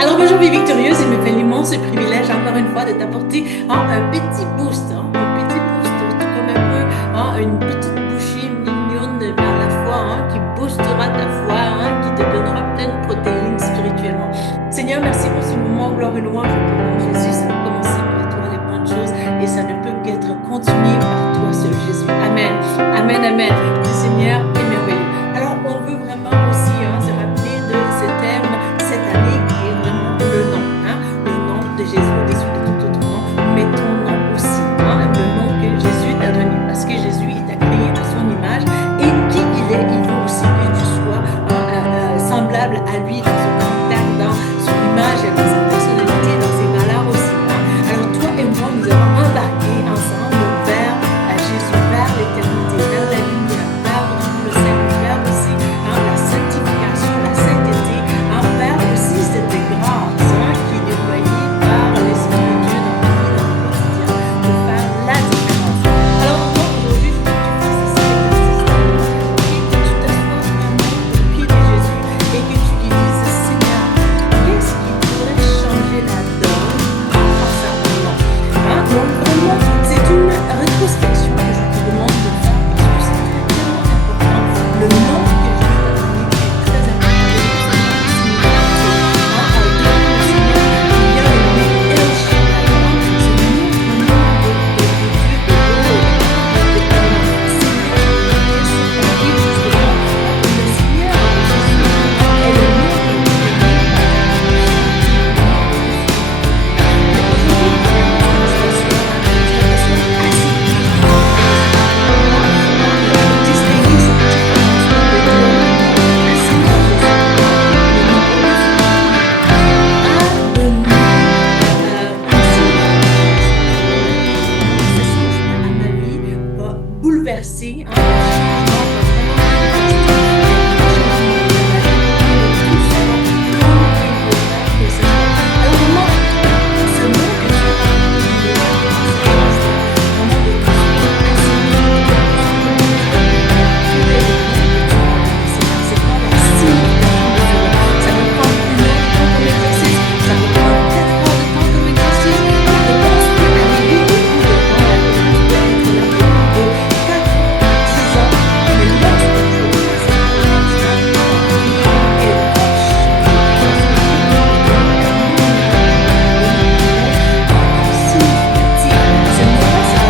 Alors bonjour vie victorieuse, il me fait l'immense privilège encore une fois de t'apporter un petit boost, tout comme un peu une petite bouchée mignonne vers la foi, qui boostera ta foi, qui te donnera plein de protéines spirituellement. Seigneur, merci pour ce moment, gloire et louange à ton nom, Jésus. Ça a commencé par toi les bonnes choses et ça ne peut qu'être continué par toi, seul Jésus. Amen, amen, amen. Le Seigneur est merveilleux. Alors on veut vraiment aussi se rappeler de ce thème cette année qui est vraiment le nom, le nom de Jésus au-dessus de tout autre nom, mais ton nom aussi, le nom que Jésus t'a donné, parce que Jésus, il t'a créé à son image, et qui il est, il veut aussi que tu sois semblable à lui dans son caractère, dans son image, dans sa personnalité, dans ses valeurs aussi. Alors toi et moi, nous allons embarquer ensemble vers Jésus, vers l'éternité, vers la lumière, vers le salut, vers aussi la sanctification, la sainteté, vers aussi cette grâce qui est déployée par l'Esprit de Dieu dans ta vie, dans ton quotidien, pour faire la différence. Alors encore aujourd'hui, je veux que tu fasses cet exercice-là, et que tu t'assoies vraiment au pied de Jésus et que tu lui dises, Seigneur, qu'est-ce qui pourrait changer la donne face à mon nom? Donc vraiment, c'est une rétrospection que je te demande de faire parce que c'est tellement important. Le nom que Jésus t'a donné est très important. Bouleversé, un changement va vraiment manifester, un changement de la vie et de tout cela comme il voudra que ce soit. Alors vraiment, ce nom que Dieu t'a donné, il est vraiment de te sentir assigné, c'est quoi la signification de ce nom? Ça peut prendre 1 heure de temps comme exercice, ça peut prendre 4 heures de temps comme exercice, la réponse peut arriver au bout de temps, la réponse peut être là au bout de 4 ans, 10 ans, mais lorsque tu auras cette réponse-là, ta vie, elle va changer parce que ce nom est un nom significatif. Ce nom-là, ça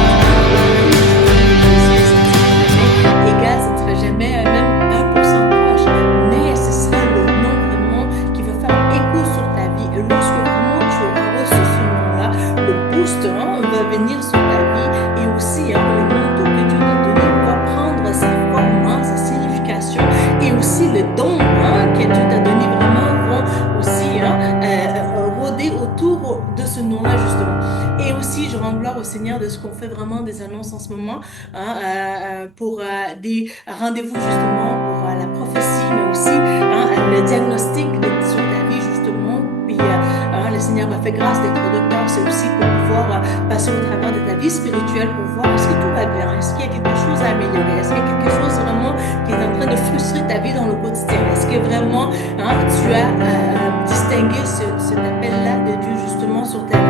va égal, ça ne sera jamais même 1% proche, mais ce sera le nom vraiment qui va faire écho sur ta vie. Et lorsque vraiment tu auras reçu ce nom-là, le boost va venir sur ta vie et aussi le manteau que Dieu t'a donné va prendre sa forme, sa signification et aussi le don que Dieu t'a donné vraiment vont aussi rôder autour de ce nom-là justement. Et aussi, je rends gloire au Seigneur de ce qu'on fait vraiment des annonces en ce moment pour des rendez-vous justement pour la prophétie, mais aussi le diagnostic sur ta vie justement. Puis le Seigneur m'a fait grâce d'être docteur, c'est aussi pour pouvoir passer au travers de ta vie spirituelle pour voir est-ce que tout va bien, est-ce qu'il y a quelque chose à améliorer, est-ce qu'il y a quelque chose vraiment qui est en train de frustrer ta vie dans le quotidien, est-ce que vraiment tu as distingué cet appel-là de Dieu justement sur ta vie.